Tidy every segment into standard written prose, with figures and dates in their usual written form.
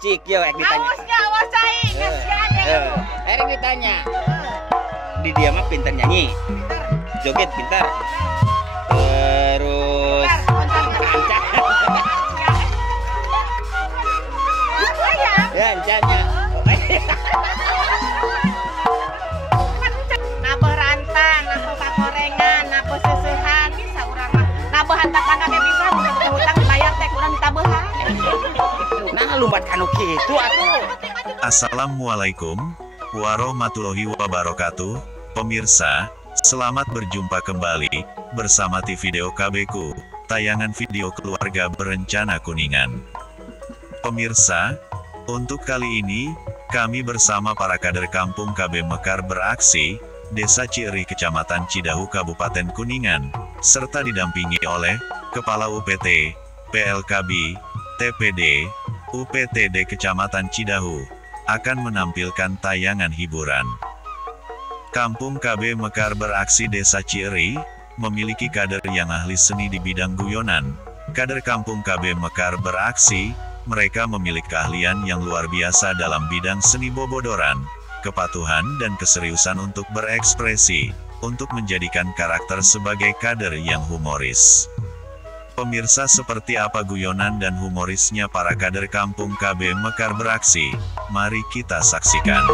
Cik, yo ditanya. Awas cai, kasihan ya. Erek ditanya. Di dia mah pintar nyanyi. Joget pintar. Terus ancam. Ya, ancamnya. Nabah rantang, nabah pakorengan, nabah sesehan, bisa urang mah. Nabah hantakan age bisa udah hutang bayar teh kurang ditabehan. Nah, lumpat kanu kitu atuh. Assalamualaikum warahmatullahi wabarakatuh. Pemirsa, selamat berjumpa kembali bersama TV Video KB-ku, tayangan video keluarga berencana Kuningan. Pemirsa, untuk kali ini, kami bersama para kader Kampung KB Mekar Beraksi, Desa Cieri Kecamatan Cidahu Kabupaten Kuningan, serta didampingi oleh Kepala UPT, PLKB, TPD, UPTD Kecamatan Cidahu, akan menampilkan tayangan hiburan. Kampung KB Mekar Beraksi Desa Cieri, memiliki kader yang ahli seni di bidang guyonan. Kader Kampung KB Mekar Beraksi, mereka memiliki keahlian yang luar biasa dalam bidang seni bobodoran, kepatuhan dan keseriusan untuk berekspresi, untuk menjadikan karakter sebagai kader yang humoris. Pemirsa, seperti apa guyonan dan humorisnya para kader Kampung KB Mekar Beraksi? Mari kita saksikan.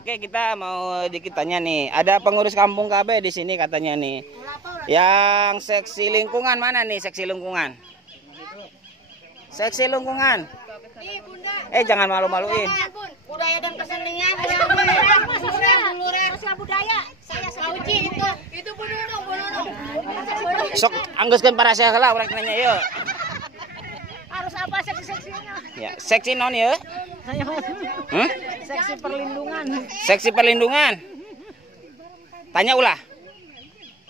Oke, kita mau dikit tanya nih. Ada pengurus Kampung KB di sini katanya nih. Yang seksi lingkungan mana nih, seksi lingkungan? Seksi lingkungan. Jangan malu-maluin. Budaya dan kesenian, sosial budaya. Saya Sauji itu bunurung. Sok angguskeun para sekolah urang nanya yeuh. Harus apa seksi-seksinya? Ya, seksi non ya? Seksi perlindungan. Seksi perlindungan. Tanya ulah.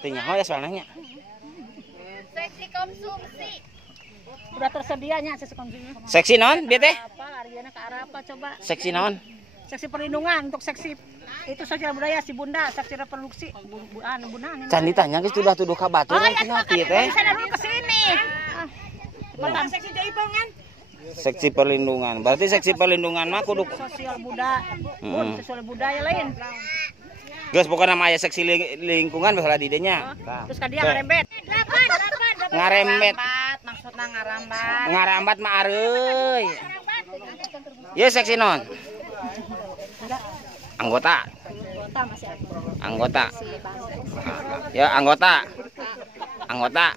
Tanya ya soalnya. Seksi konsumsi. Udah tersedianya seksi konsumsi. Seksi non, dia teh? Apa lariannya ke arah apa coba? Seksi non. Seksi perlindungan untuk seksi itu sosial budaya si Bunda, seksi reproduksi. Bunda. Can ditanya geus sudah tuduh ka batur kenapa teh? Saya dulu ke sini. Seksi jaipongan. Seksi perlindungan. Berarti seksi perlindungan mah kudu sosial budaya. Sosial budaya lain. Geus pokokna mah aya seksi lingkungan baheula di dieu nya. Terus ka dia ngarembet. 8. Ngarembet. Maksudna ngarambat. Ngarambat mah areuy. Ye seksi non. Anggota. Anggota. Ya anggota. Anggota.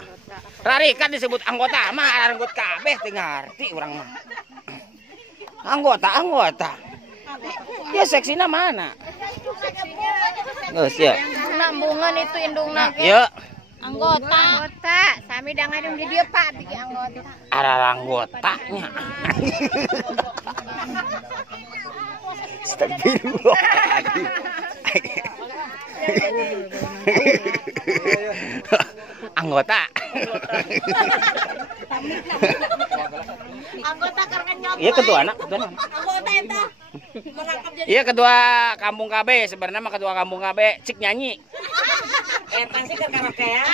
Rari kan disebut anggota mah anggota kabeh teu ngarti urang mah. Anggota. Ya seksina mana? Geus ya. Nambungan itu indungna. Ya. Anggota. Sami da ngadung di dieu Pak bikin anggota. Arah anggotanya. Astagfirullahaladzim. Anggota. Anggota karena nyoba. Iya ketua anak, Anggota eta. Iya ketua Kampung KB, sebenarnya mah ketua Kampung KB cik nyanyi. Eta sih ke karaokean.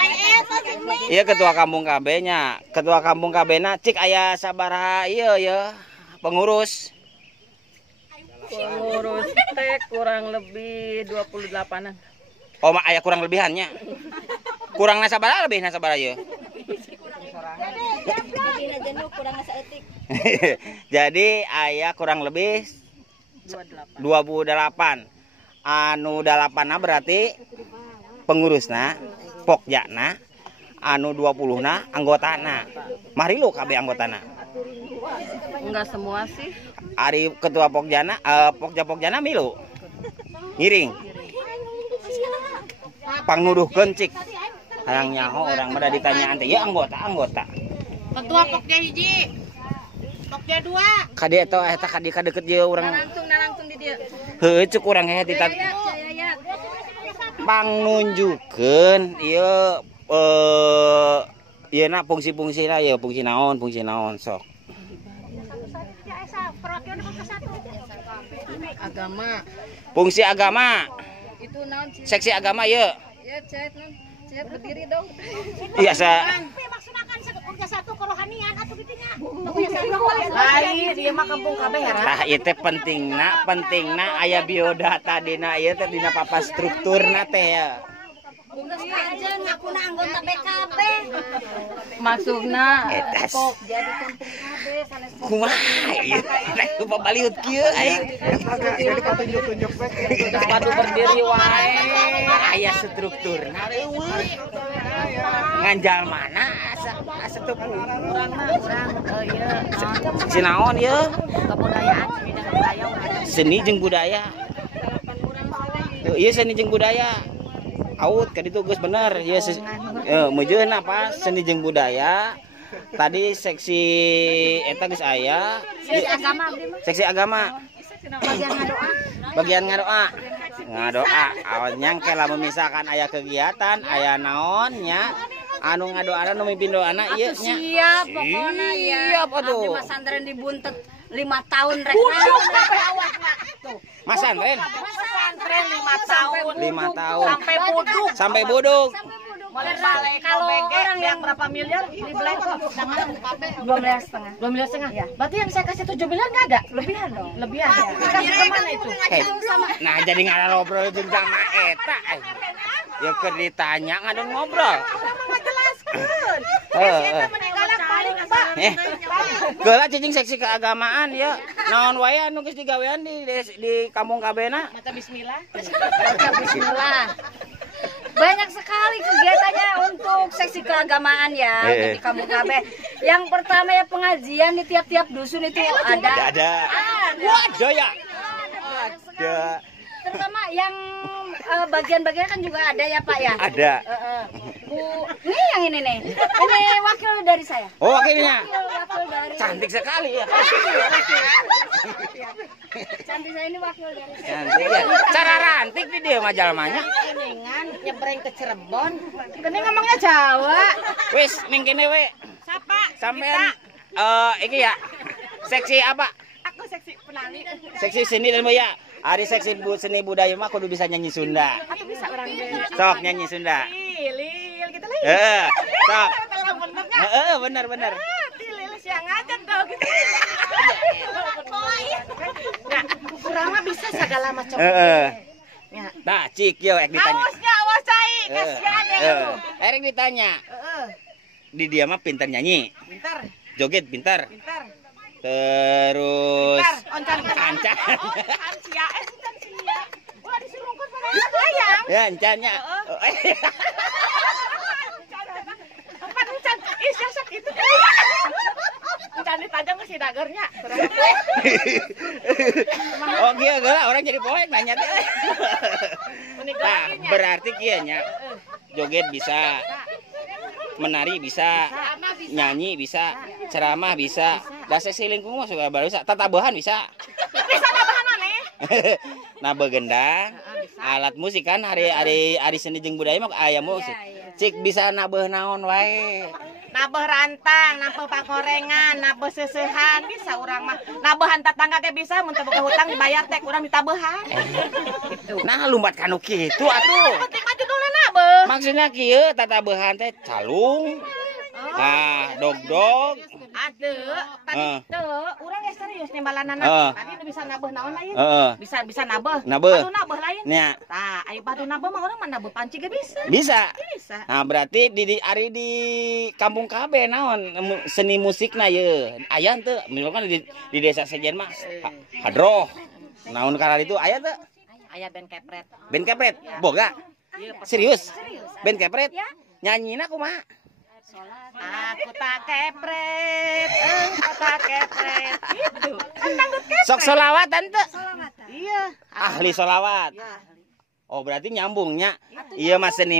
Iya ketua Kampung KB-nya. Ketua Kampung KB-na cik aya sabaraha ieu ya pengurus. Pengurus teh kurang lebih 28-an. Oh, mak aya kurang lebihannya. Kurang nasabara lebih nasabara ye. Jadi aya kurang lebih 28. Anu 8-na berarti pengurusna, pokjana, anu 20-na anggotana. Mari lu kabeh anggotana. Enggak semua sih. Ari ketua pokjana, pokja-pokjana milu. Ngiring. Pangnuduhkeun cik. Hayang nyaho orang mada ditanyaan teh, ya anggota. Ketua Pokja hiji. Pokja 2. Kade eta kade kadeket je urang. Langsung di dia. Heuh cuk urang hehe ditat. Pangnunjukkeun ieu ieu na fungsi-fungsina ieu fungsi naon sok. Agama. Fungsi agama. Itu naon? Seksi agama ieu. Ya, chat non. Chat berdiri dong. Iya sa. Maksudna kan Pokja 1 kerohanian atuh gitunya. Lain ieu mah kampung kabeh ya. Tah ieu teh pentingna aya biodata dina ieu teh dina papan strukturna teh ya. Aja ngakuna anggota BKB. Maksudna Pokja di kampung kabeh sanes Kumaha ieu? Rek pabaliut kieu aing. tunjuk-tunjuk padu berdiri wae. Aya strukturna eueuh. Nganjal mana asa teu Urang ieu si naon ieu? kebudayaan bidang budaya urang. Seni jeung budaya. Ieu seni jeung budaya. Out ka ditu geus bener. Ieu meujeun apa seni jeung budaya. Tadi seksi eta geus aya. Seksi agama. Bagian ngadoa. Awalnya ke lamun misalkan aya kegiatan, aya naon nya anu ngadoana nu mimpin doana ieu nya. Siap pokona ya. Siap atuh. Abdi masantren dibuntet 5 tahun rek. Sampai awakna tuh. Masantren. Masantren 5 tahun. 5 tahun. Sampai buduk. Mulai balik kalau orang yang berapa miliar di Blackbox 12,5. 12,5 ya. Berarti yang saya kasih 7 miliar enggak ada? Lebihan dong. Lebihan. Dikasih ke mana itu? Nah, jadi ngobrol jeung sama eta. Ya keur ditanya ngadon ngobrol. Heeh. Geula cicing seksi keagamaan ya. Naon wae anu geus digawean di kampung kabena? Maca bismillah. Maca bismillah. Banyak sekali kegiatannya untuk seksi keagamaan ya di kampung KB. Yang pertama ya pengajian di tiap-tiap dusun itu ada. Waduh ya. Ada. Terutama yang bagian-bagian kan juga ada ya Pak ya. Ada. Ini yang ini nih. Ini wakil dari saya. Oh wakilnya. Wakil dari. Cantik sekali ya. Cantik saya ini wakil dari saya. Cantik ya. Cara rantik di dia majalmanya. Kuningan nyebrang ke Cirebon. Kening ngomongnya Jawa. Wis ning kene we. Siapa? Sampean iki ya. Seksi apa? Aku seksi penari. Seksi seni dan budaya. Ari seksi seni budaya mah kudu bisa nyanyi Sunda. Aku bisa orangnya. Sok nyanyi Sunda. Lil gitu lah. Sok. Bener. Lil siang aja dong gitu. Nah, kurang mah bisa segala macam. Ya. Nah, cik yo ek ditanya. Awas cai, kasihan ya lu. Erek ditanya. Di dia mah pintar nyanyi. Pintar. Joget pintar. Pintar. Terus oncan. Ancan. Ancia. Wah disurungkeun pada ayam. Ya, ancannya. Apa encan? Ih, siasat itu. Encan ditajam ke si dagernya. Oh, gila orang jadi poek nanya teh. Nah, berarti kieu nya. Joget bisa. Menari bisa, nyanyi bisa, ceramah bisa, da seksi lingkung mah suka bisa, tatabahan bisa. Bisa tabahan maneh? Nabe gendang, alat musik kan hari seni jeung budaya mah aya musik. Cik bisa nabeuh naon wae. Nabeuh rantang, nabeuh pakorengan, nabeuh seusehan bisa urang mah. Nabeuhan tetangga ge bisa mun teu boga hutang dibayar teh urang ditabeuhan. Nah lumbat kanu kitu atuh. Penting mah judulna nabeuh. Maksudnya kieu tatabeuhan teh calung. Dog. Aduh, tadi tuh urang geus serius nimbalanana. Tadi nu bisa nabeuh naon lain? Bisa nabeuh. Badu nabeuh lain. Nya. Tah, aya badu nabeuh mah urang mah nabeuh panci ge bisa. Bisa. Nah, berarti di kampung KB naon seni musikna ye. Aya teu? Misalkan di desa sejen mah hadroh. Naon karena itu aya teu? Aya band kepret. Band kepret? Boga? Serius? Band kepret? Nyanyina kumaha? Aku tak kepret, engkau tak kepret. Gitu. Kan dangdut kepret. Sok solawatan teu? Iya. Ahli solawat. Oh, berarti nyambungnya. Iya mah seni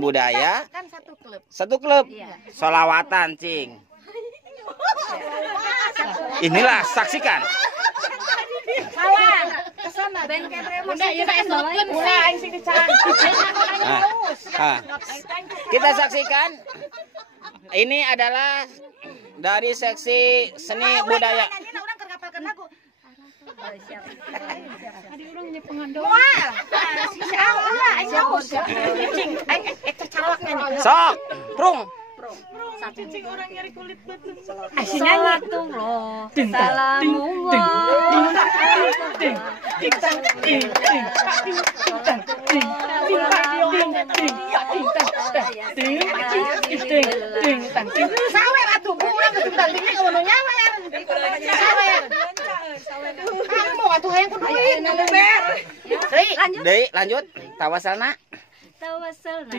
budaya. Kan satu klub. Satu klub. Solawatan, Cing. Inilah saksikan. Salah. Kesana. Ben kepret Udah, ieu mah esotkeun ulah aing sing dican. Kita saksikan. Ini adalah dari seksi seni budaya. Urang keur ngapalkeun lagu. Sok, prung. Salatullah, salamullah. Sawer atuh urang geus tandingnya kudu nyawer. Sawer. Kamu atuh hayang kudu ber. Lanjut. Tawasalna. Tawassalna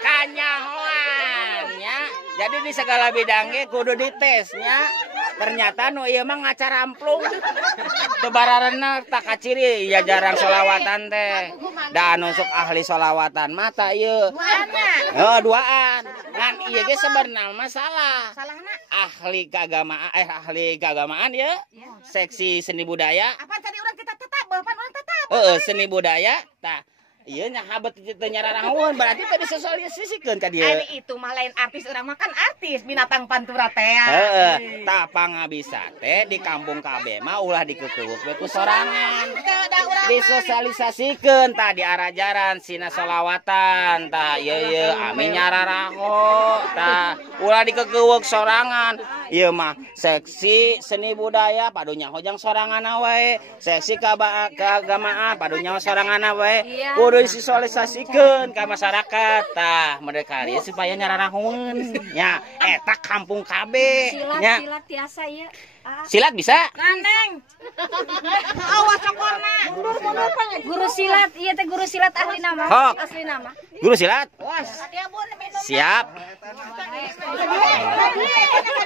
Kanyahoannya. Jadi di segala bidangnya kudu ditesnya. Ternyata nu ieu mah ngacara amplung. Teu bararena tak kaciri ya jarang solawatan teh. Da anu sok ahli solawatan mah ta ieu. Duaan. Ngan ieu ge sebenarnya mah salah. Salahna Ahli keagamaan ya. Seksi seni budaya. apa tadi urang kita tetap bapan urang tetap. Seni budaya tah. Ieu nya habet teu nyararangaun berarti teh disosialisasikeun ka dieu. Ari itu mah lain artis urang mah kan artis binatang pantura teh. Tah pangabisa teh di kampung KB mah ulah dikeukeuk we ku sorangan. Disosialisasikeun tah diarajaran sina solawatan tah ieu ami nyararaho tah ulah dikeukeuk sorangan. Ieu mah seksi seni budaya padunya hojang sorangan wae. Seksi keagamaan padunya sorangan wae. Kudu disosialisasikeun ka masyarakat tah mereka ieu supaya nyararahoun nya eta kampung KB nya. Silat tiasa ieu. Silat bisa? Nandeng. Awas cokorna. Mundur panggil. Guru silat, iya teh guru silat ahli nama. Hok. Asli nama. Guru silat? Siap.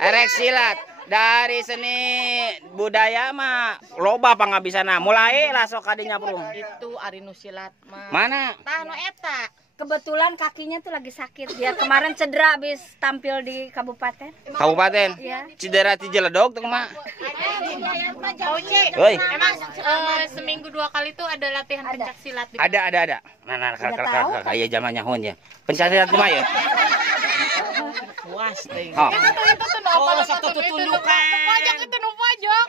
Erek silat. Dari seni budaya mah loba pangabisana. Mulai lah sok kadinya prung. Itu ari nu silat mah. Mana? Tah nu eta. Kebetulan kakinya tuh lagi sakit. Dia kemarin cedera habis tampil di kabupaten. Kabupaten? Iya. Cedera ti jeledog tuh mah. Oce. Emang seminggu 2 kali tuh ada latihan pencak silat di. Ada. Nah, kayak zamannya hon ya. Pencak silat mah ya. Puas teh. Itu Oh, satu tunjukkan. Pojok itu nu pojok.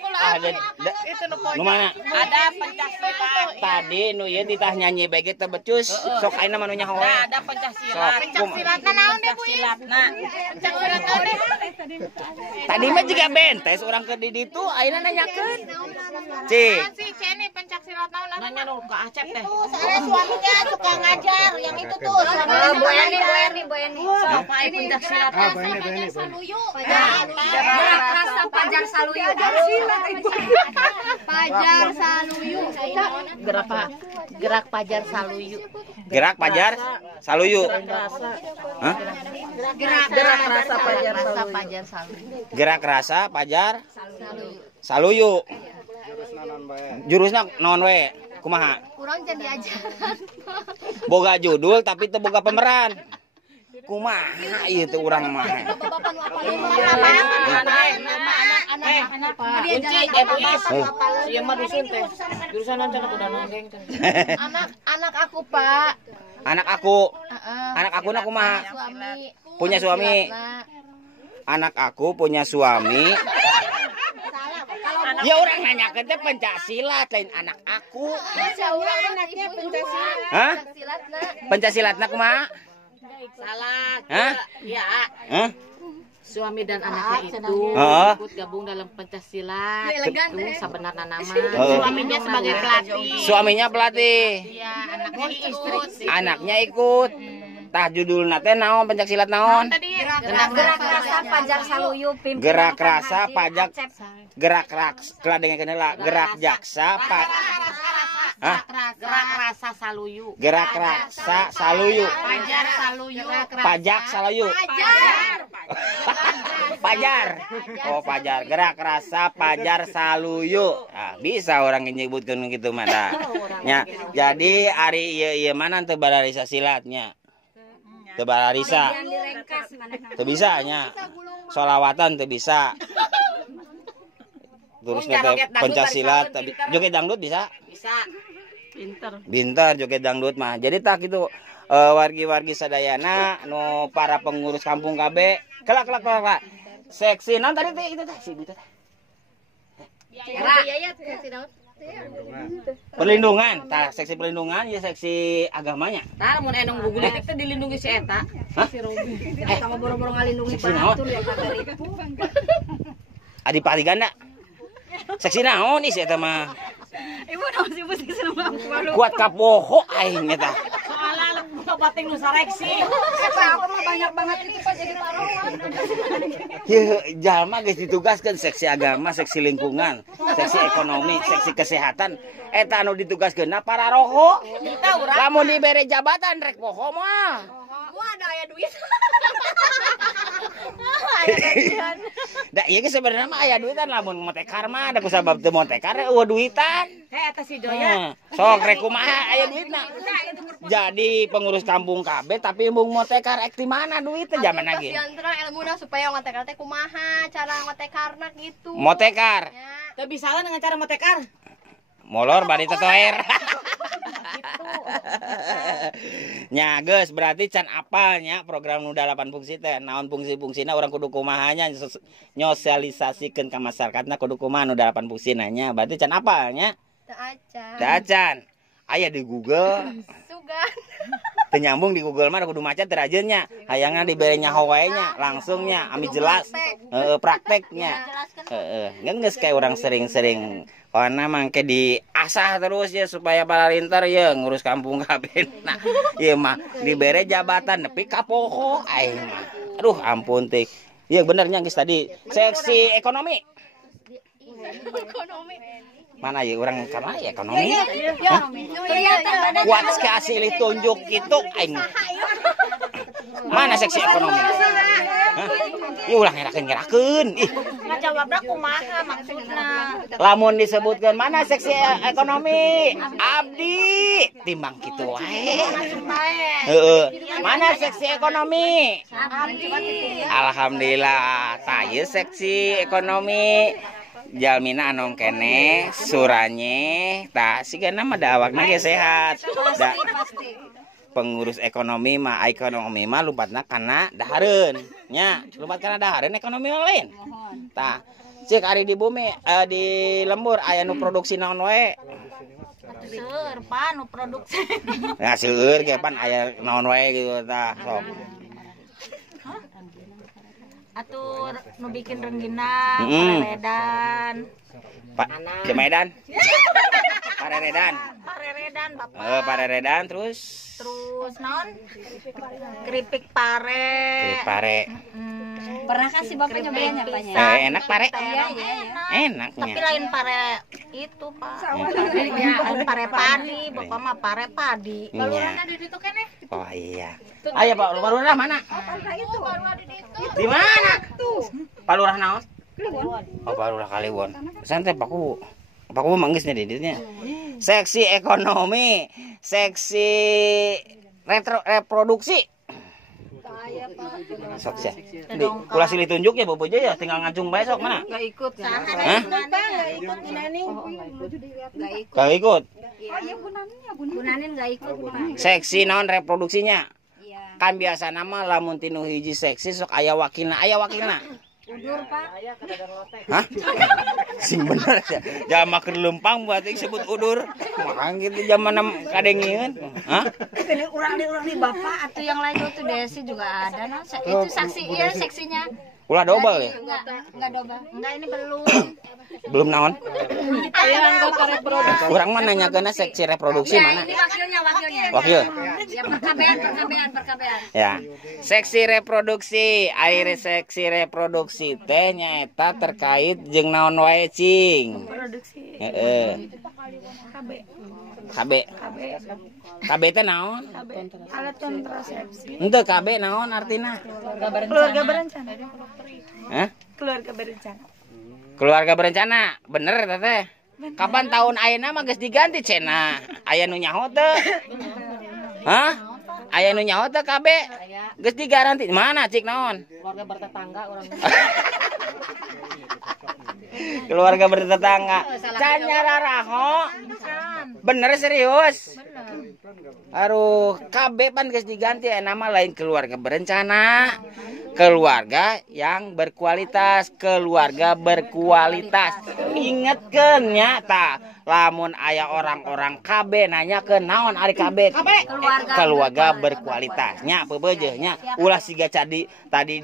Itu nu pojok. Nu mana? Ada pencak silat. Tadi nu ieu ditah nyanyi bege teh becus. Sok ayeuna mah nu nyaho we. Ada pencak silat. Pencak silatna naon deh Bu? Silatna. Pencak silat naon deh? Tadi mah juga bentes urang ke di ditu ayeuna nanyakeun. Cik. Si Ceni pencak silat naon? Nanya nu ka Acep teh. Saya suaminya suka ngajar yang itu tuh. Bu Eni. Apa ai pencak silat? Saluyu. Gerak rasa Pajar Saluyu. Pajar Saluyu. Gerak Pajar Saluyu. Gerak Pajar Saluyu. Hah? Gerak rasa Pajar Saluyu. Gerak rasa Pajar Saluyu. Jurusna naon we? Kumaha? Kurang jadi ajaran. Boga judul tapi teu boga pemeran. Kumaha ieu teh urang mah. Bapak nu apalin anak-anak. Kunci Buis. Ieu mah dusun teh. Jurusan naon cenah kuda nonggeng cenah. Anak aku, Pak. Anak aku. Anak aku na kumaha? Suami. Punya suami. Anak aku punya suami. Ya orang nanya ke teh pencaksilat lain anak aku. Anaknya Pencasilat. Hah? Pencaksilatna kumaha? Salah. Hah? Iya. Hah? Suami dan anaknya itu Heeh. ikut gabung dalam Pencaksilat. Elegan, Itu teh. sebenarnya nama. Heeh. Suaminya sebagai pelatih. Suaminya pelatih. Iya, anaknya ikut. Anaknya ikut. Tah judulna teh naon pencaksilat naon? Tadi Gerak rasa pajak saluyu pimpinan Gerak Kang rasa Haji pajak Acep. gerak dengen lah gerak jaksa Hah? gerak rasa saluyu. Gerak rasa saluyu. Pajar saluyu. Pajak saluyu. Pajar. Oh, pajar. Gerak rasa pajar saluyu. Nah, bisa orang nyebutkeun gitu mah tah. Nya, jadi ari ieu mana teu bararisa silatnya. Teu bararisa. Yang direngkas mana Teu bisa nya. Sholawatan teu bisa. Terus Pencaksilat, joget dangdut bisa? Bisa. Pinter. Bintar joget dangdut mah. Jadi tak itu wargi-wargi sadayana nu para pengurus kampung KB. Kelak. Seksi non tadi teh itu teh si itu teh. Perlindungan, tah seksi perlindungan ya seksi agamanya. Tah mun enong gugulitik teh dilindungi si eta. Si Robi. sama boro-boro ngalindungi Seksi naon? batur ya kagari. Adi Pati Ganda. Seksi naon isi eta mah? Ibu naon sih musik seneng malu. Kuat kapoho aing eta. Soalnya lu bating nu sareksi. Aku mah banyak banget ini pas jadi parawan. Ye, jalma geus ditugaskeun seksi agama, seksi lingkungan, seksi ekonomi, seksi kesehatan. Eta anu ditugaskeunna para roho. Lamun dibere jabatan rek poho mah. Gua ada aya duit. Da ieu ge sebenarnya mah aya duitan lamun motekar mah da kusabab teu motekar eueuh duitan. Eta si Joya. Sok rek kumaha aya duitna. Jadi pengurus kampung KB tapi embung motekar ek di mana duitnya zaman lagi. Diantara ilmuna supaya ngotekar teh kumaha cara ngotekarna gitu. Motekar. Teu bisa lah dengan cara motekar. Molor bari tetoer. Nya geus berarti can apalnya program nu 8 fungsi teh naon fungsi-fungsina urang kudu kumahanya nyosialisasikeun ka masyarakatna kudu kumaha nu 8 fungsina nya berarti can apalnya Teu acan. teu acan aya di Google Sugan. teu nyambung di Google mah kudu maca teu rajeunnya hayangna dibere nyaho wae nya langsungnya ami jelas heeh prakteknya heeh geus kayak urang sering-sering karena mangke diasah terus ya supaya para lintar ya ngurus kampung KB. Nah, ieu mah dibere jabatan nepi ka poho aing mah. Aduh ampun teh. Iya benernya geus tadi seksi ekonomi. Mana ya orang karena ya ekonomi. Kuat sekali tunjuk itu aing. Mana seksi ekonomi? Ya ulah ngerakeun. Ih, Ngajawabna kumaha maksudna. lamun disebutkan mana seksi ekonomi? Abdi timbang kitu wae. Heeh. Mana seksi ekonomi? Alhamdulillah, tah seksi ekonomi. Jalmina anom kene suranye tah sigana mah da awakna ge sehat. Da pengurus ekonomi mah lumpatna kana dahareun nya lumpat kana dahareun ekonomi lain tah cek ari di bumi di lembur aya nu produksi naon wae Seueur pan nu produksi. nah seueur ge pan aya naon wae gitu tah sok Atur nu bikin rengginang, pareredan. Di Medan. Pareredan. Pareredan Bapak. Pareredan terus naon? Keripik pare. Keripik pare. Pernah kasih Bapak nyobain apanya? Enak pare. Iya. Enaknya. Tapi lain pare itu, Pak. Ya, pare padi, Bapak mah pare padi. Balurana di situ keneh. Oh iya. Ayo Pak, Balurah mana? Di mana? Tuh. Balurah naon? Oh, Balurah Kaliwon. Santai Pakku. Pakku manggis nih didinya. Seksi ekonomi, seksi reproduksi. Sok sih. Kula silih tunjuk ya Bobo ya, tinggal ngacung besok mana? Enggak ikut. Hah? Enggak ikut Gunani. Enggak ikut. Gunanin enggak ikut, Pak. Seksi naon reproduksinya? Kan biasa nama lamun tinu hiji seksi sok aya wakilna. Udur, Pak. Hah? Sing bener ya. Jama keur lempang berarti disebut udur. Mah gitu zaman kadengieun. Hah? Ini urang di Bapak atau yang lain tuh Desi juga ada nah. Itu saksi ya seksinya. Ulah dobel ya? Enggak dobel. Enggak ini belum. Belum naon? Urang mah nanyakeunna seksi reproduksi mana? Ini wakilnya. Wakil. Ya perkabean. Ya. Seksi reproduksi, air seksi reproduksi teh nyaeta terkait jeung naon wae cing. Produksi. Heeh. KB. KB teh naon? Alat kontrasepsi. Henteu KB naon artina? Keluarga berencana. Hah? Keluarga berencana. Keluarga berencana. Bener teh. Kapan tahun ayeuna mah geus diganti cenah. Aya nu nyaho teu? Hah? Aya nu nyaho teu KB? Geus digaranti. Mana cik naon? Keluarga bertetangga orang. Keluarga bertetangga. Can nyararaho. Bener serius? Aduh, KB pan geus diganti nama lain keluarga berencana. Keluarga yang berkualitas, keluarga berkualitas. Ingetkeun nya tah, lamun aya orang-orang KB nanya ke naon ari KB? Keluarga berkualitas. Nya peubeujeuh nya. Ulah siga tadi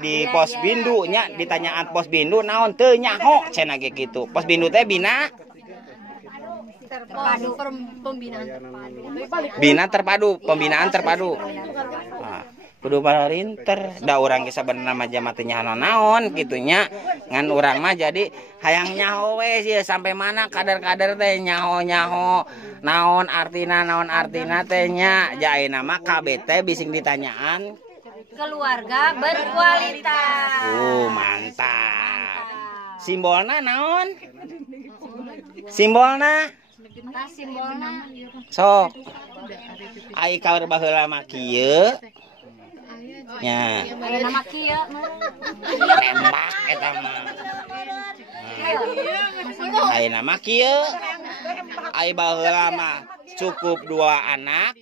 di pos bindu nya ditanyaan pos bindu naon teu nyaho cenah ge kitu. Pos bindu teh bina Terpadu pembinaan terpadu. Bina terpadu, pembinaan terpadu. Nah, kudu parinter. Da urang ge sabenerna mah jama teu nyaho naon kitu nya. Ngan urang mah jadi hayang nyaho we sih sampai mana kadar-kadar teh nyaho-nyaho. Naon artina teh nya. Jaina mah KB teh bising ditanyaan Keluarga berkualitas. Mantap. Simbolna naon? Simbolna? Sok. Ai kabar baheula mah kieu. Nya. Aya nama kieu mah. Nembak eta mah. Ai nama kieu. Ai baheula mah cukup 2 anak.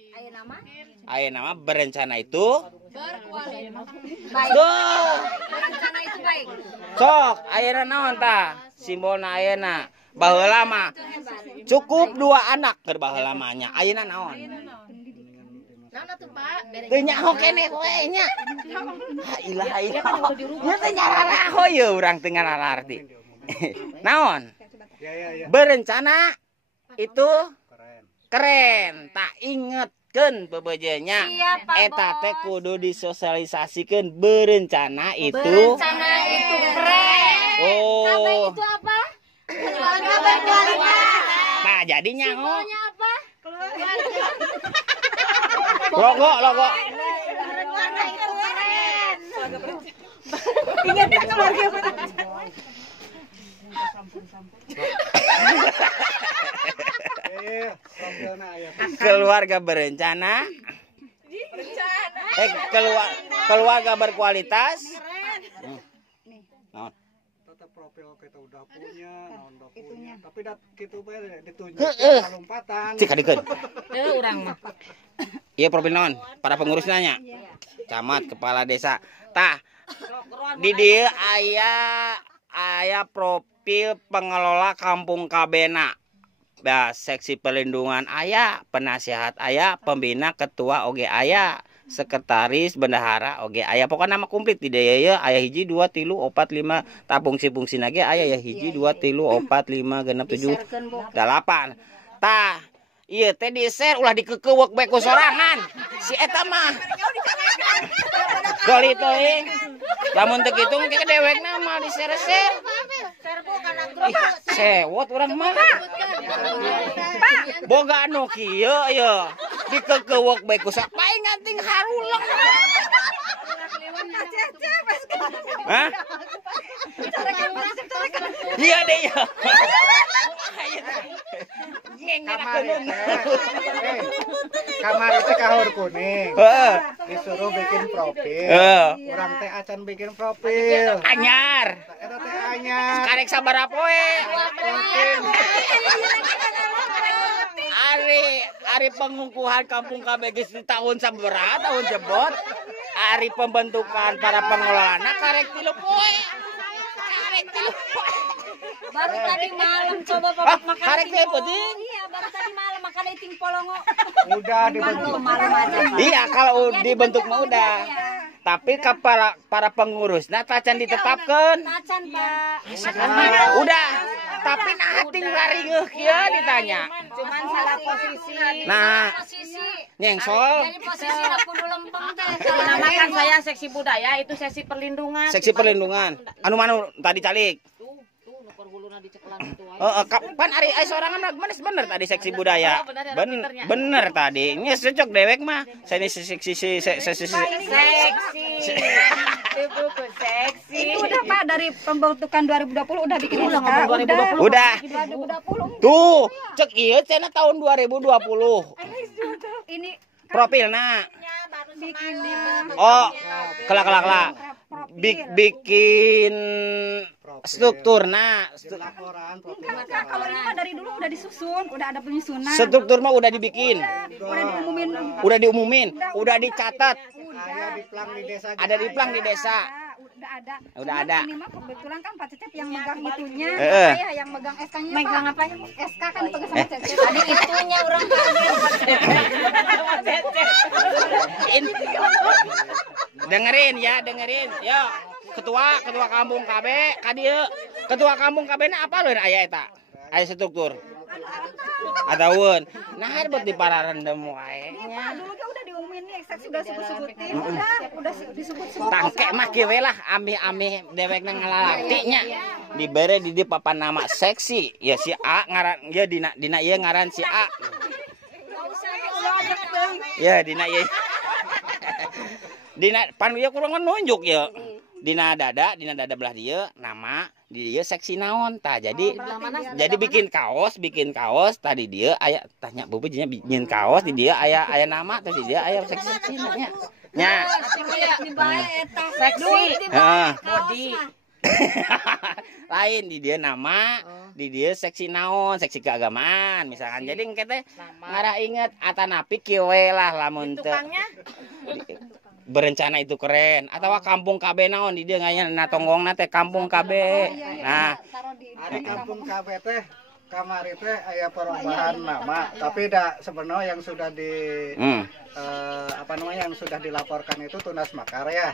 Aya nama berencana itu Baik. Berencana itu baik. Sok, ayeuna naon tah? Simbolna ayeuna baheula mah cukup 2 anak keur baheula mah nya. Ayeuna naon? Naon atuh Pak? Teu nyaho keneh we nya. Ilaha illallah. Nya teh nyararaho ye urang teu ngararti. Naon? Berencana itu keren. Tak ingetkeun peubeujeunya. Eta teh kudu disosialisasikeun berencana itu. Berencana itu keren. Oh. KB itu apa? Keluarga berkualitas. Nah, jadi nyaho. Simbolnya apa? Logo. Keluarga itu keren. Ingat keluarga berencana. Keluarga berencana. Keluarga berkualitas. Tetap profil kita udah punya, tapi gitu ditunjuk lompatan. Cik adikeun. Urang mah. Iya profil naon? Para pengurus nanya. Camat, kepala desa. Tah. Di dieu aya profil pengelola kampung Kabena. Seksi perlindungan aya, penasihat aya, pembina, ketua oge aya, sekretaris, bendahara oge aya. Pokoknya nama komplit di dieu ya aya 1 2 3 4 5 tah fungsi-fungsina ge aya ya 1 2 3 4 5 6 7 8. Tah ieu teh di-share ulah dikekeuweuk bae ku sorangan. Si eta mah. Goli teuing. Lamun teu kitu engke dewekna mah di-share-share. Sewot urang mah. Boga anu kieu ieu. Dikekeuweuk bae ku sapae nganting harulang. Hah? Iya deh ya. Kamar itu kahur kuning. Disuruh bikin profil. Urang teh acan bikin profil. Anyar. Eta teh anyar. Karek sabaraha poe? Ari pengukuhan kampung KBG di tahun sabaraha tahun jebot. Ari pembentukan para pengelolana karek 3 poe. Baru tadi malam coba Papa makan karek teh penting. Iya, baru tadi malam makan iting polongo. Udah dibentuk. Malam aja. Iya, kalau dibentuk mah udah. Tapi ke para pengurus, nah tacan ditetapkan. Tacan, Pak. Udah. Tapi nah ting lari kieu ditanya. Cuman salah posisi. Nah, Posisi. nyengsol. Jadi posisi udah kudu lempeng teh. Menamakan saya seksi budaya itu sesi perlindungan. Seksi perlindungan. Anu manu tadi calik. Tuh, nu perguluna dicekelan itu. Kapan ari sorangan bener tadi seksi budaya. Oh, bener ya, pinternya. Bener tadi. Ini cocok dewek mah. Saya ini seksi. Seksi. Ibuku seksi. Itu udah Pak dari pembentukan 2020 udah bikin ulang 2020. Udah. 2020. Tuh, cek ieu cenah tahun 2020. Ini Profilna. bikin Oh, kelak. Bikin strukturna. Laporan enggak kalau ini mah dari dulu udah disusun, udah ada penyusunan. Struktur mah udah dibikin. Udah diumumin. Udah dicatat. Ada di plang di desa. Ada di plang di desa. Udah ada. Ini mah kebetulan kan Pak Cecep yang megang itunya, Heeh. saya yang megang SK-nya. Megang apa? SK kan tugas sama Cecep. Tadi itunya orang Dengerin. Yo, ketua kampung KB ka dieu. Ketua kampung KB na apa leureun aya eta? Aya struktur. Ataun. Nah, buat di pararendem wae nya. dulu kan udah diumumin nih, saksi udah sebut-sebutin, udah disebut-sebut. Tangke mah kieu we lah amih-amih dewekna ngalalakti nya. Dibere di dieu papan nama seksi. Ya si A ngaran ya dina ieu ngaran si A. Ya dina ieu. Dina pan ieu kurang nunjuk ya. Dina dada belah dia nama di dia seksi naon tah jadi bikin kaos tadi dia aya tanya bobo nya bikin kaos di dia aya nama teh di dia aya seksi nya Seksi. body lain di dia nama di dia seksi naon seksi keagamaan misalkan jadi engke teh ngarah inget atanapi kieu lah lamun teu berencana itu keren atau kampung KB naon di dia nganya tonggongna teh kampung KB. Nah, Ari kampung KB teh kamari teh aya perubahan nama, tapi dah sebenarnya yang sudah yang sudah dilaporkan itu tunas makar ya.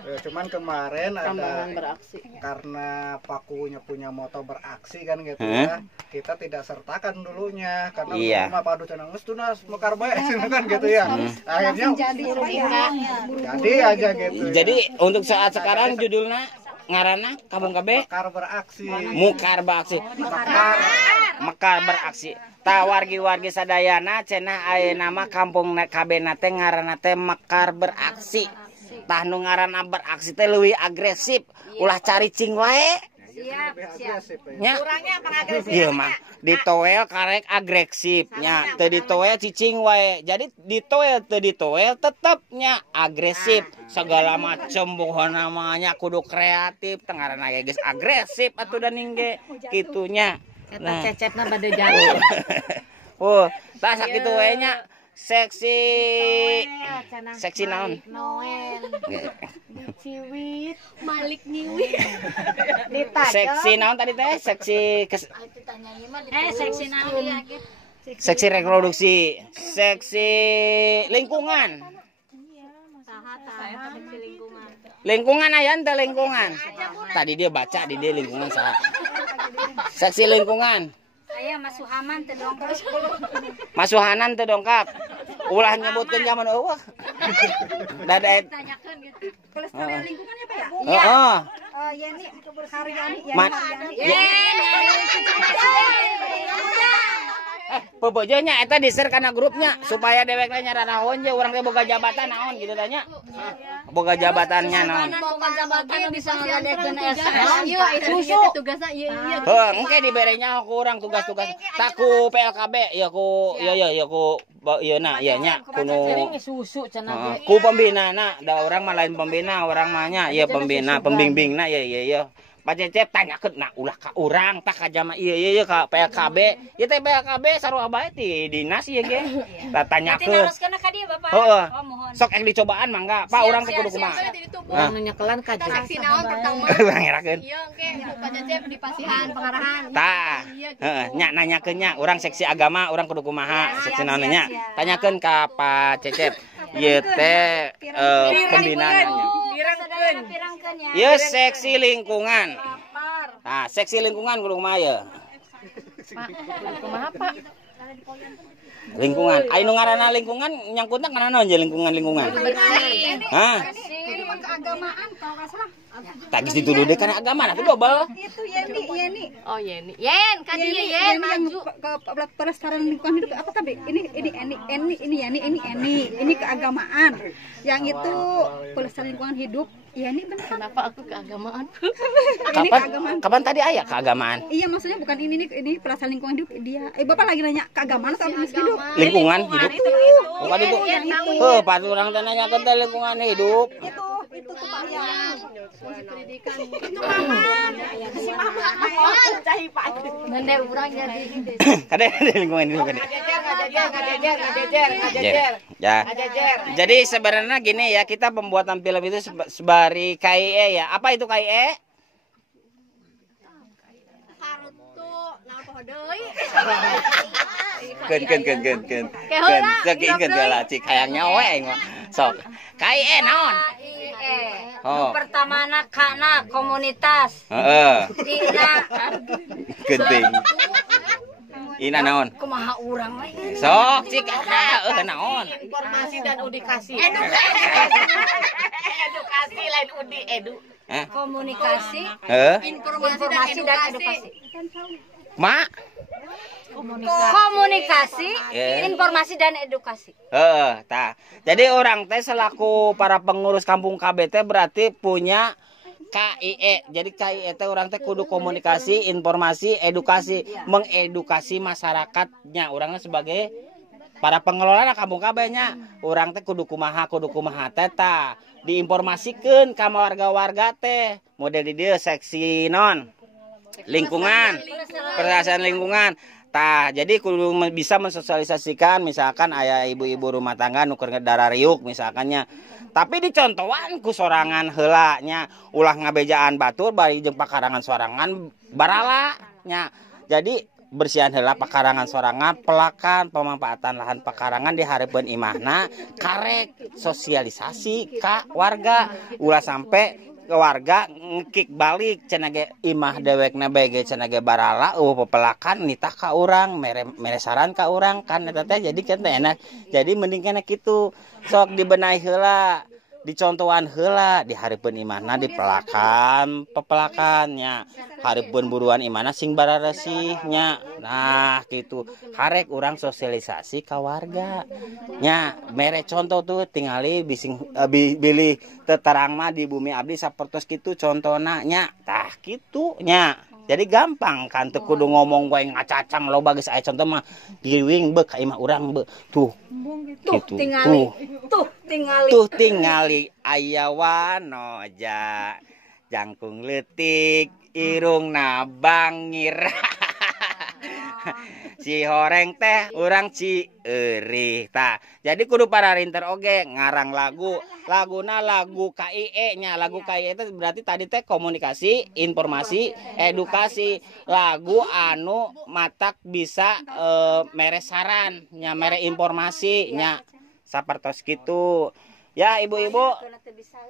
Cuman kemarin ada karena pakunya punya moto beraksi kan gitu ya. Kita tidak sertakan dulunya karena rumah padu cenah geus tunas makar bae kan gitu ya. Akhirnya jadi aja gitu. Jadi untuk saat sekarang judulnya ngaranna kampung KB Mekar beraksi. Mekar beraksi. Ta wargi-wargi sadayana cenah aya nama kampung KB na teh ngaranna teh Mekar beraksi. Tah nu ngaranna beraksi teh leuwih agresif, ulah cari cing wae. Siap. Nya. Kurangnya apa agresif? Ieu mah ditoel karek agresif nya, teu ditoel cicing wae. Jadi ditoel teu ditoel tetepnya agresif. Segala macem bohong namanya kudu kreatif, teu ngaranna geus agresif atuh daning ge kitunya. Eta Cecepna bade jatuh. Tah sakitu we nya. Seksi naon? Noel. Ciwit. Malik nyiwit. Seksi naon tadi teh? Seksi Seksi naon ya gitu. seksi reproduksi, seksi lingkungan. Lingkungan aya teh lingkungan. Tadi dia baca di dia lingkungan saha. Seksi lingkungan. Saya Masuhaman teh dongkap. Masuhanan teh dongkap. Ulah nyebutkeun zaman eueuh. Dada Tanyakan gitu. Kelestarian lingkungannya Pak ya? Heeh. Yani Haryani. Pebojenya eta di-share kana grupnya supaya dewek nya raraon je urang teh boga jabatan naon gitu tanya. Boga jabatannya naon. Boga jabatan bisa ngadakeun Susu tugasna ieu. Heuh, engke diberenya ku urang tugas-tugas. Tak ku PLKB ya ku ieu na ieu nya kuno Susu cenah ku pembinana da urang mah lain pembina urang mah nya ieu pembina pembimbingna ieu Pak Cecep tanyakeun nah ulah ka urang tah ka jama ieu ka PLKB. Ieu teh PLKB sarua bae ti dinas ieu ge. Tah tanyakeun. Berarti naroskeun ka dieu Bapak. Heeh. Oh, mohon. Sok ek dicobaan mangga. Pak urang teh kudu kumaha. Urang nyakelan ka Seksi naon pertama? Urang ngerakeun. Iya engke Pak Cecep di pasihan pengarahan. Tah. Heeh, nya nanyakeun nya urang seksi agama urang kudu kumaha. Seksi naon nya. Tanyakeun ka Pak Cecep. Ieu teh pembinaan. Ieu seksi lingkungan. Nah, seksi lingkungan kudu kumaha ieu? Kumaha Pak? Lingkungan. Anu ngaranna lingkungan nyangkutna kana naon je lingkungan? Hah? Keagamaan kalau enggak salah. Tagis dituduh deh kana agama nah double. Itu Yeni. Oh Yeni. Yen ka dieu Yen maju. Ke pelestarian lingkungan hidup apa tadi? Ini ini keagamaan. Yang itu pelestarian lingkungan hidup. Yeni benar. Kenapa aku keagamaan? Kapan tadi aya keagamaan? Iya maksudnya bukan ini pelestarian lingkungan hidup dia. Bapak lagi nanya keagamaan atau hidup? Lingkungan hidup. Bukan itu. Pak urang teh nanyakeun teh lingkungan hidup. Itu tuh Pak yang Pendidikan. itu Mama. Si Mama cahi Pak. Nende urang jadi. Kade lingkungan hidup kade. Ngajejer. Ya. Jadi sebenarnya gini ya, kita pembuatan film itu sebari KIE ya. Apa itu KIE? Kartu naon poho deui. Ken. Saking lah cik hayangnya we. Sok. KIE naon? Oh. Pertama kana komunitas. Heeh. Ina Genting. Ina naon? kumaha urang we. Sok cik naon? Informasi dan edukasi. Edukasi lain udi edu. Komunikasi, Informasi dan edukasi. Mak? komunikasi, informasi dan edukasi. Tah. Jadi orang teh selaku para pengurus kampung KB teh berarti punya KIE. Jadi KIE teh orang teh kudu komunikasi, informasi, edukasi, mengedukasi masyarakatnya. Orangnya sebagai para pengelola kampung KB nya. Orang teh kudu kumaha teh tah. Diinformasikeun ka warga-warga teh. Model di dieu seksi non lingkungan, pelestarian lingkungan. Tah, jadi kudu bisa mensosialisasikan misalkan aya ibu-ibu rumah tangga nu keur darariuk misalkannya. Tapi dicontohan ku sorangan heula nya, ulah ngabejaan batur bari jeung pakarangan sorangan barala nya. Jadi bersihan heula pakarangan sorangan, pelakan pemanfaatan lahan pakarangan dihareupeun imahna karek sosialisasi ka warga ulah sampai ke warga ngekik balik cenah ge imah dewekna bege cenah ge barala pepelakan nitah ka urang mere saran ka urang kan eta teh jadi kan teh enak. Jadi mending kana kitu sok dibenahi heula, dicontohan heula, dihareupeun imahna dipelakan pepelakannya. Hareupeun buruan imahna sing bararesi nya. Nah, gitu. Harek urang sosialisasi ka warga. Nya, mere contoh tuh tingali bising bilih teterang mah di bumi abdi sapertos kitu contona nya. Tah kitu nya. Jadi gampang kan teu kudu ngomong wae ngacacang loba geus aya contoh mah giwing beu ka imah urang beu. Tuh. Gitu. Tuh tingali aya wanoja jangkung leutik irungna bangir. Si horeng teh urang Cieurih. Tah, jadi kudu pararinter oge ngarang laguna lagu KIE nya. Lagu KIE itu berarti tadi teh komunikasi, informasi, edukasi. Lagu anu matak bisa mere saran nya, mere informasi nya. Sapertos kitu. Ya ibu-ibu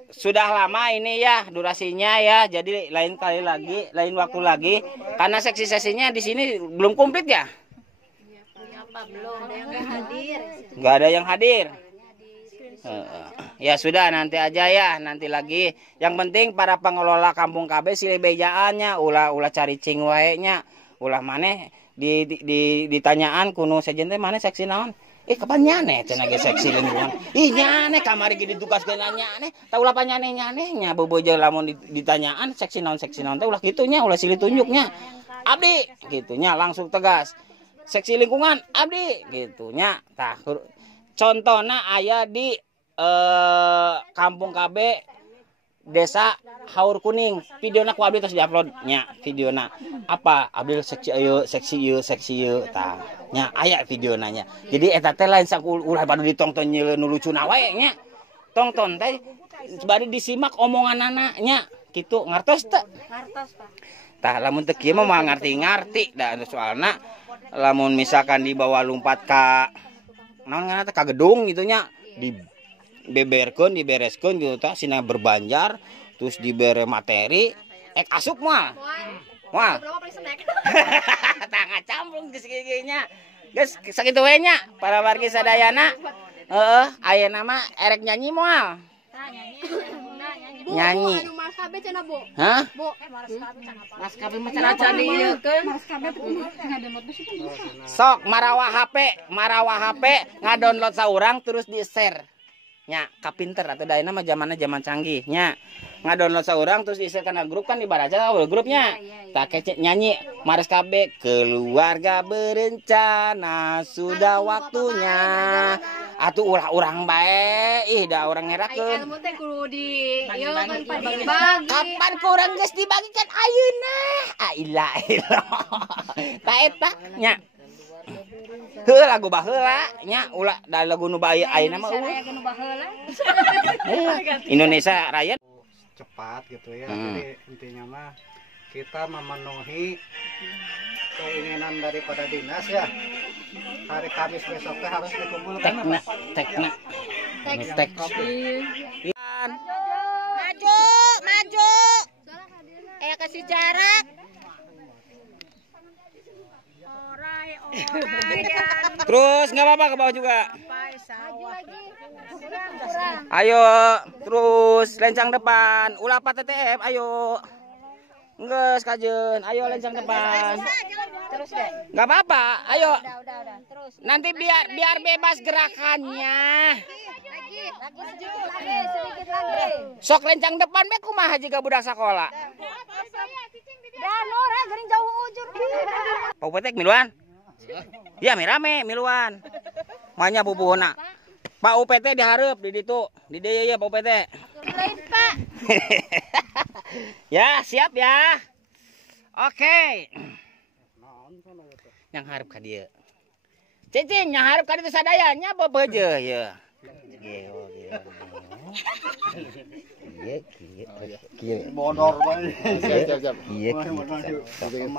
sudah lama ini ya durasinya ya, jadi lain kali lagi, lain waktu lagi, karena seksi-seksinya di sini belum komplit ya. Nggak ada yang hadir. Ya sudah nanti aja ya, nanti lagi. Yang penting para pengelola kampung KB silih bejaannya, ulah cari cing wae nya, ulah maneh ditanyaan kuno sejen teh maneh seksi naon. Kapan nyane cenah ge seksi lingkungan. Nyane kamari ge ditugaskeun nyane. Tah ulah panyane nya bobojo lamun ditanyaan seksi naon teh ulah kitu nya, ulah silih tunjuknya. Abdi kitu nya langsung tegas. Seksi lingkungan abdi gitu nya. Tah contona aya di kampung KB Desa Haur Kuning. Videona ku abdi terus diupload nya videona. Apa? Abdi seksi ieu tah. Nya aya videona nya. Jadi eta teh lain sak ulah padu ditonton nyeuleun nu lucuna wae nya. Tonton teh bari disimak omonganana nya. Kitu ngartos teh. Ngartos, Pak. Tah lamun teu kieu mah moal ngarti-ngarti da soalna lamun misalkan dibawa lompat ka naon ngaranna teh ka gedung gitu nya dibeberkeun dibereskeun gitu tah sina berbanjar terus dibere materi asup moal. Moal. Tah ngacamplung geus kieu nya. Geus sakitu we nya para wargi sadayana. Ayeuna mah erek nyanyi moal. Nyanyi. Mas KB cenah, Bu. Hah? Bu. Mas kabeh mah cara dieukeun. Sok marawa HP ngadownload saurang terus di-share. Nya, kapinter atau dayeuna mah zamanna zaman canggih nya. Ngadownload saurang terus di-share kana grup kan dibaraca grupnya. Tak kece nyanyi Mares KB keluarga berencana sudah waktunya. Atuh ulah urang bae ih da urang ngerakeun. Ilmu teh kudu di ieu kan bagi. Kapan kurang geus dibagikan ayeuna? Ilah. Ta eta nya. Heuh lagu baheula nya ulah da lagu nu bae ayeuna mah Indonesia Raya cepat gitu ya. Jadi intinya mah kita memenuhi keinginan daripada dinas ya. Hari Kamis besoknya harus dikumpulkan. Tekna. Maju. Kasih jarak. Terus nggak apa-apa ke bawah juga. Ayo terus lencang depan. Ulah apa TTF ayo. Nges kajen. Ayo lencang depan. Terus deh. Nggak apa-apa. Ayo. Udah. Terus. Nanti biar bebas gerakannya. Sedikit lagi. Sok lencang depan be kumaha jiga budak sekolah. Dah Nora gering jauh ujur. Pak Petek miluan. Ya rame miluan. Manya bubuhna. Pak UPT dihareup di ditu. Di dieu ya Pak UPT. Pak. Ya, siap ya. Oke. Yang hareup ka dieu. Cicing yang hareup ka ditu sadaya nya bebeujeuh ya. Bodor bae.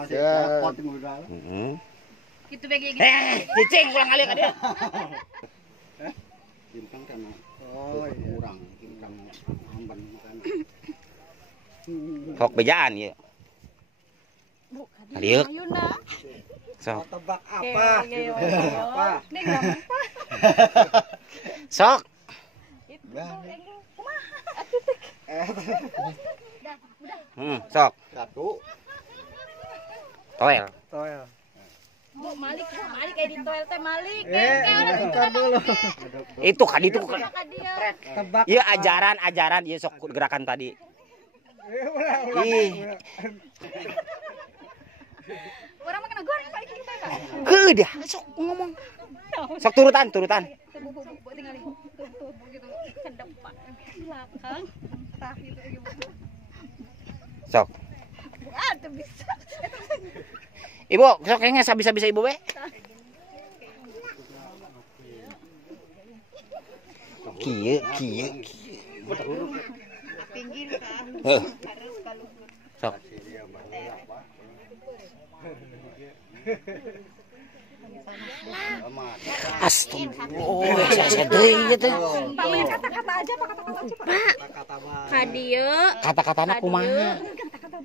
Siap. Gitu bagi gitu. Cicing ulang kali ka dieu. Timpang kana. Oh, kurang timpang amban makana. Sok bejaan ya. Adieu. Sok. Tebak apa? Apa? Sok. Sok. Satu. Toel. Bu, Malik kayak di toilet teh Malik. Entar dulu. Itu kan itu. Tebak. Iya ajaran ieu sok gerakan tadi. Ih. Orang mah kena goreng Pak kita Pak. Keudah sok ngomong. Sok turutan. Bu tinggal ibu. Gitu ke depan. Belakang. Tah gitu ibu. Sok. Aduh bisa. Ibu, sok kayaknya bisa ibu we. Kieu. Pinggir kan. Sok. Astagfirullah, saya deui gitu. Pak, main kata-kata aja, Pak. Kata-kata aja, Pak. Ka dieu. Kata-katana kumaha? Kata-kata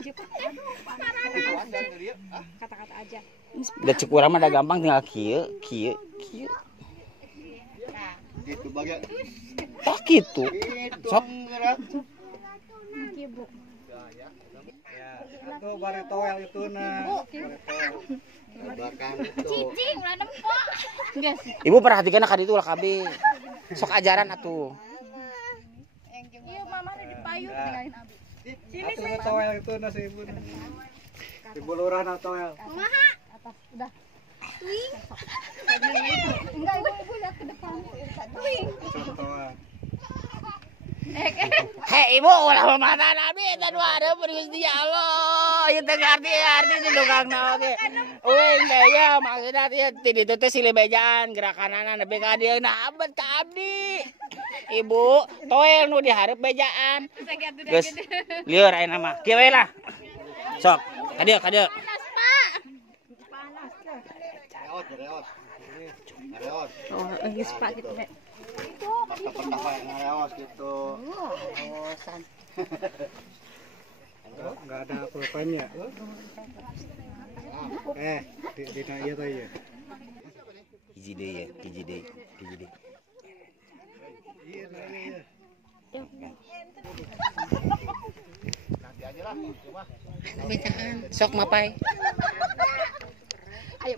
aja, Pak. Kata-kata aja. Da cek urang mah da gampang tinggal kieu. Gitu bagian. Tah kitu. Sok. Itu bari toel itu nah. Tebakan itu. Cicing ulah nempok. Ibu perhatikan ka ditu ulah kabeh. Sok ajaran atuh. Iya, Mama ada di payung tinggalin Abi. Sini sih toel itu nah si ibu. Ibu lurah na toel. Kumaha? Atas udah. Tuing. Enggak, ibu lihat ke depan. Tuing. Toel. Hei ibu ulah mata nabi eta dua ada Gusti Allah. Ieu teh arti di tukang naon ge. Uing teh ya maksudna teh di ditu teh silih bejaan gerakanana nepi ka dieu na abet ka abdi. Ibu toel nu dihareup bejaan. Geus lieur ayeuna mah. Kieu we lah. Sok, ka dieu. Reot. Oh, geus Pak gitu. Pernah pakai ngareos gitu. Enggak ada pulpennya. Di na ieu teh ieu. Hiji deui ya, hiji deui. Sok mapai. Ayo.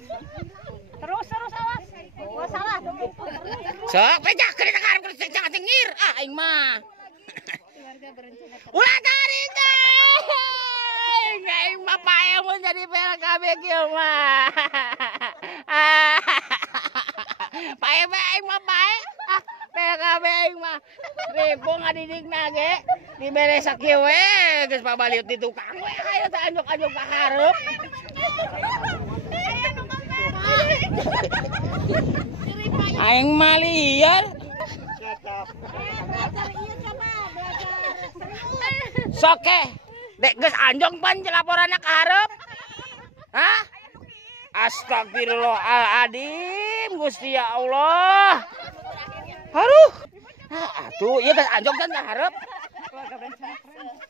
Terus awas. Oh, salah. Sok bejak ke tangan ku jangan cengir. Ah aing mah. Ulah cari teh. Aing mah pae mun jadi PLKB kieu mah. Pae aing mah pae. PLKB aing mah. Repo ngadidikna ge dibere sakieu we geus pabaliut di tukang we ayo teh anjuk-anjuk ka hareup. Aing mah liar. Soke, dek geus anjong pan laporanna ka hareup. Hah? Astagfirullahaladzim, Gusti ya Allah. Aduh. Atuh, ieu geus anjong kan ka hareup.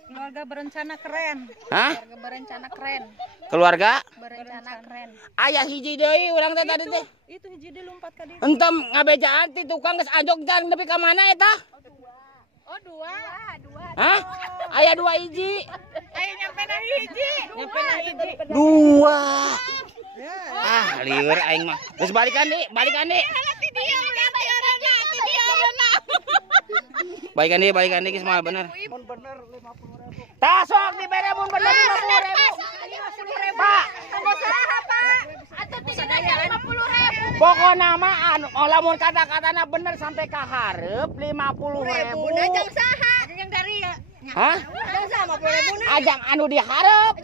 Keluarga berencana keren. Hah? Keluarga berencana keren. Keluarga? Berencana keren. Aya hiji deui urang teh tadi teh. Itu hiji deui lompat ka dieu. Entem ngabejaan ti tukang geus anjog jang nepi ka mana eta? Oh, dua. Hah? Aya dua hiji. Ayo nyampe na hiji. Dua. Ah, lieur aing mah. Geus balikan deui. Balikan deui geus moal bener. Mun bener 50.000. Tah sok dibere mun bener 50.000. Pak, Tunggu saha, Pak? Atuh tinggalnya 50.000. pokona mah anu lamun kata-katana bener sampai ka hareup 50.000. Jam saha? Yang dari ya. Hah? Jam saha 50.000 na? Ajang anu dihareup.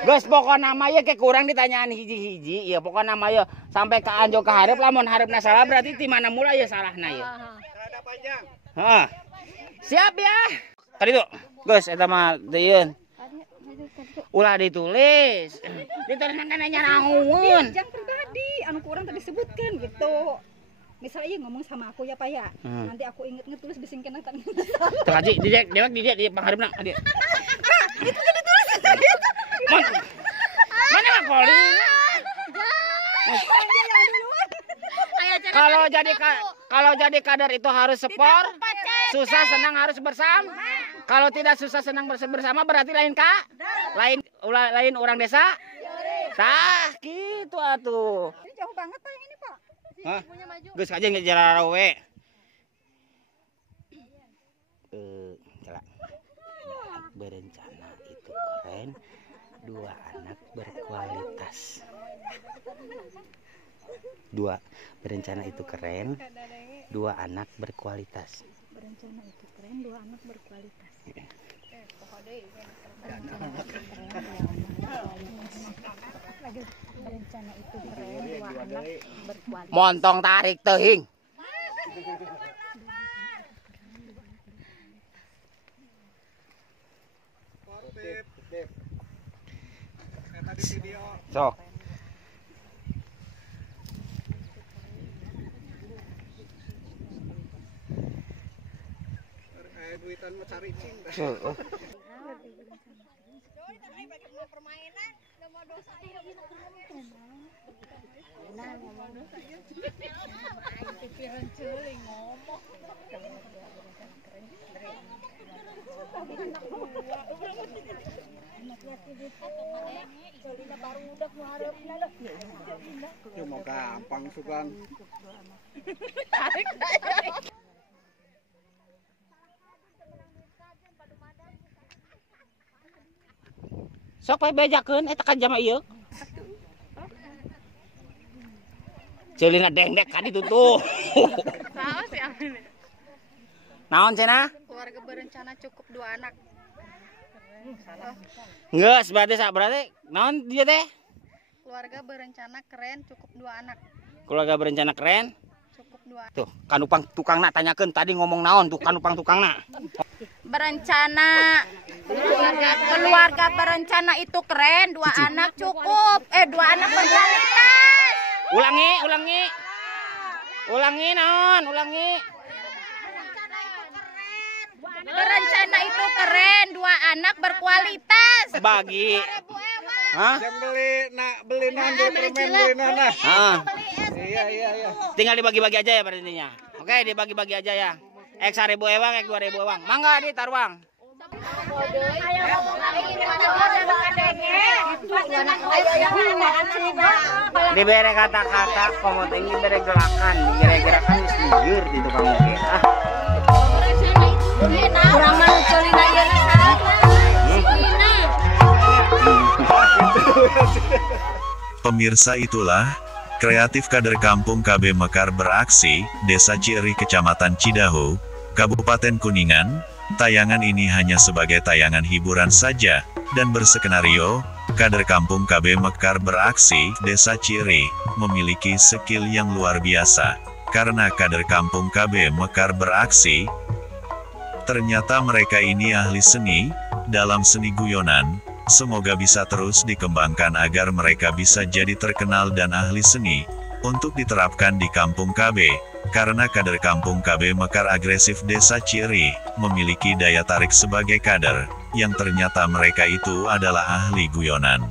Geus pokona mah ye kurang ditanyaan hiji-hiji ya pokona mah ye sampai ka anjog ka hareup lamun hareupna salah berarti ti mana mula ye salahna ye. Rada panjang. Heeh. Siap ya. Tadi tuh, geus eta mah teuyeun. Ulah ditulis. Ditulis nanya naon. Jam pribadi anu kurang tadi sebutkan gitu. Misalnya ngomong sama aku ya Pak ya. Nanti aku inget tulis bisingkeun kan. Teu haji di panghareupna dia. Itu kan ditulis tadi. Mana mah koli? Kalau jadi kader itu harus sport, susah senang harus bersama. Kalau tidak susah senang bersama berarti lain lain orang desa. Tah gitu atuh. Ini jauh banget Pak yang ini Pak. Hah? Geus aja ngejar we. Celak. Berencana itu keren. 2 anak berkualitas. 2 berencana itu keren. 2 anak berkualitas. Berencana itu keren, 2 anak berkualitas. Berencana itu keren, 2 anak berkualitas. Montong tarik teuing. Sok. Duitan mah cari cinta. Cuma gampang sukan. Sok bae bejakeun eta kan jama ieu. Ceulina dengdek ka ditu tuh. Naon cenah? Keluarga berencana cukup 2 anak. Geus berarti naon dia teh? Keluarga berencana keren cukup 2 anak. Keluarga berencana keren Cukup 2 anak. tuh kanupang tukangna tanyakeun tadi ngomong naon tuh kanupang tukangna. Berencana keluarga berencana itu keren, 2 anak cukup. 2 anak berkualitas. Ulangi naon, ulangi. Berencana itu keren, 2 anak berkualitas. Bagi. Hah? Yang beli nanti permen beli nana. Iya. Tinggal dibagi-bagi aja ya pada intinya. Oke, dibagi-bagi aja ya. X 1000 ewang, X 2000 ewang. Mangga di taruang. Dibere kata-kata, komoteng dibere gerakan geus lieur di tukang oge. Kurang manculin aja nih. Pemirsa, itulah kreatif kader kampung KB Mekar beraksi, Desa Ciri Kecamatan Cidahu, Kabupaten Kuningan. Tayangan ini hanya sebagai tayangan hiburan saja, dan berskenario, kader kampung KB Mekar beraksi, Desa Ciri, memiliki skill yang luar biasa. Karena kader kampung KB Mekar beraksi, ternyata mereka ini ahli seni, dalam seni guyonan. Semoga bisa terus dikembangkan agar mereka bisa jadi terkenal dan ahli seni, untuk diterapkan di kampung KB. Karena kader kampung KB Mekar agresif Desa Ciri, memiliki daya tarik sebagai kader, yang ternyata mereka itu adalah ahli guyonan.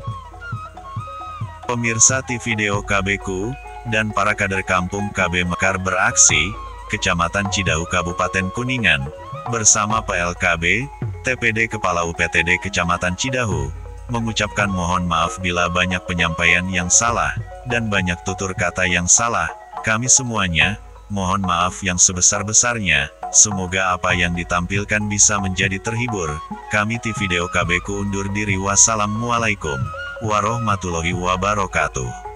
Pemirsa TV Deo KB-ku, dan para kader kampung KB Mekar beraksi, Kecamatan Cidahu Kabupaten Kuningan, bersama PLKB, TPD Kepala UPTD Kecamatan Cidahu, mengucapkan mohon maaf bila banyak penyampaian yang salah, dan banyak tutur kata yang salah. Kami semuanya, mohon maaf yang sebesar-besarnya. Semoga apa yang ditampilkan bisa menjadi terhibur. Kami TV Deo KB-ku undur diri. Wassalamualaikum warahmatullahi wabarakatuh.